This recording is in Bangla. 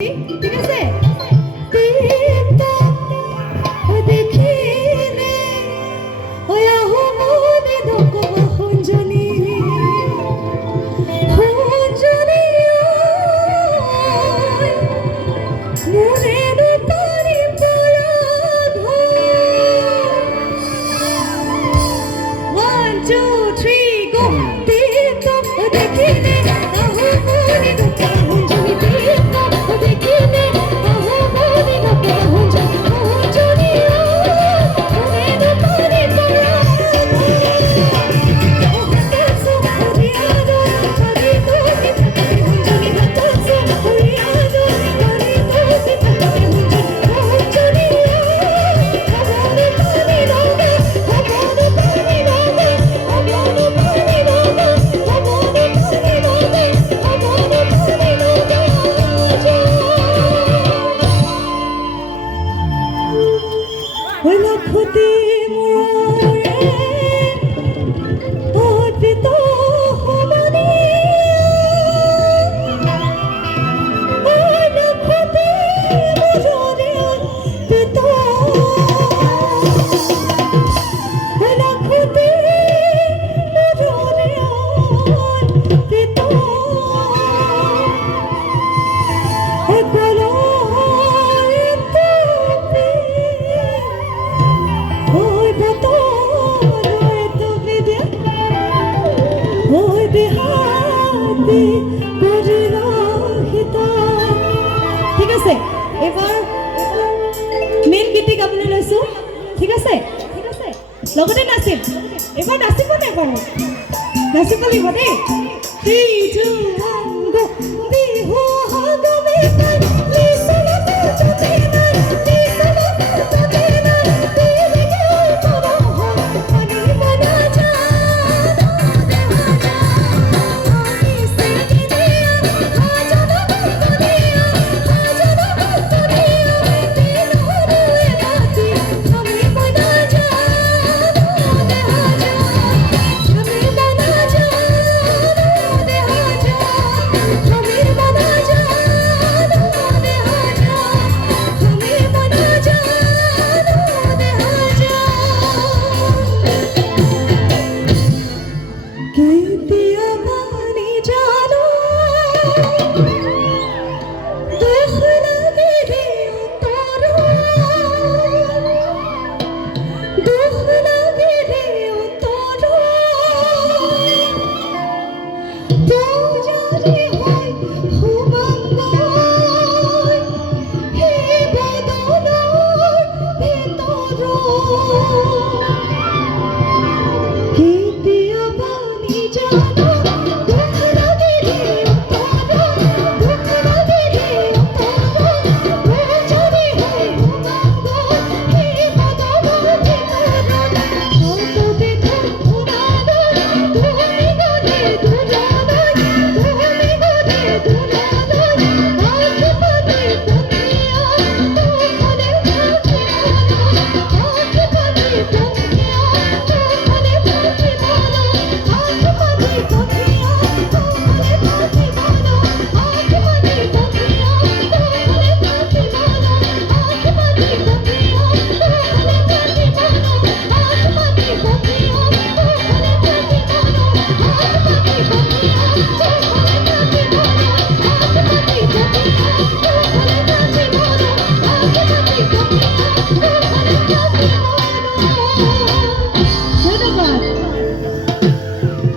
ঠিক আছে দেখিলে মনে দুঃখজনী মনে পারি One, two, three, go! দেখিলে মনে ক্ষতি অর্পিত হবনি ক্ষতি অর্পিত ক্ষতি অর্পিত ঠিক আছে এবার মেন গীতিক আপুনি লৈছো ঠিক আছে লগতে নাচিম এবার নাচিব নে কৰো নাচিব লাগিব দেই 3 2 1 গো বিহু হগমে কাই লিসলা চতে না লিসলা চতে না দিলে পাবা মনে মনা যা Thank you.